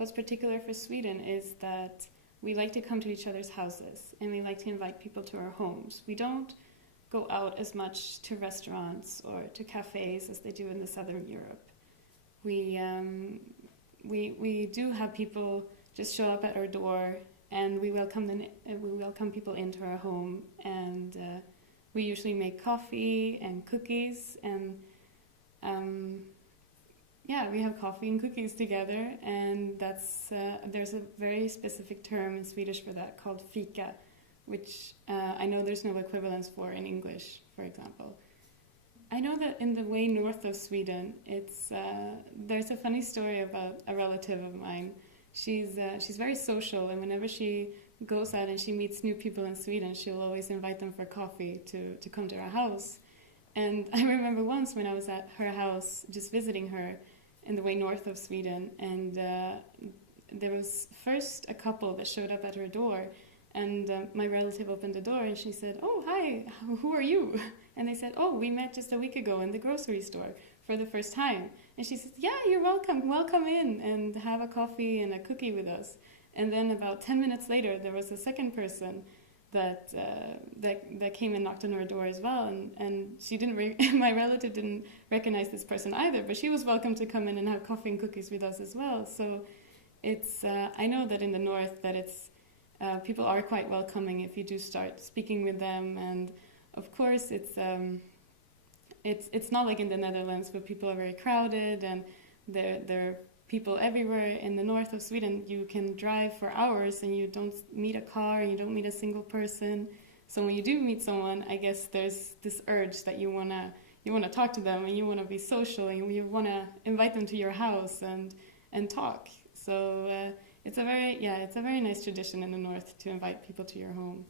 what's particular for Sweden is that we like to come to each other's houses and we like to invite people to our homes. We don't go out as much to restaurants or to cafes as they do in the Southern Europe. We do have people just show up at our door, and we welcome people into our home, and we usually make coffee and cookies, and we have coffee and cookies together, and that's there's a very specific term in Swedish for that called fika, which I know there's no equivalence for in English, for example. I know that in the way north of Sweden, there's a funny story about a relative of mine. She's very social, and whenever she goes out and she meets new people in Sweden, she'll always invite them for coffee to come to our house. And I remember once when I was at her house just visiting her in the way north of Sweden, and there was first a couple that showed up at her door, and my relative opened the door and she said, "Oh, hi, who are you?" And they said, "Oh, we met just a week ago in the grocery store for the first time." And she said, "Yeah, you're welcome. Welcome in and have a coffee and a cookie with us." And then about 10 minutes later, there was a second person that came and knocked on her door as well. And she didn't. My relative didn't recognize this person either, but she was welcome to come in and have coffee and cookies with us as well. So it's. I know that in the north that it's. People are quite welcoming if you do start speaking with them, and of course it's not like in the Netherlands where people are very crowded and there are people everywhere. In the north of Sweden, you can drive for hours and you don't meet a car and you don't meet a single person. So when you do meet someone, I guess there's this urge that you wanna talk to them and you wanna be social and you wanna invite them to your house and talk. So. It's a very nice tradition in the north to invite people to your home.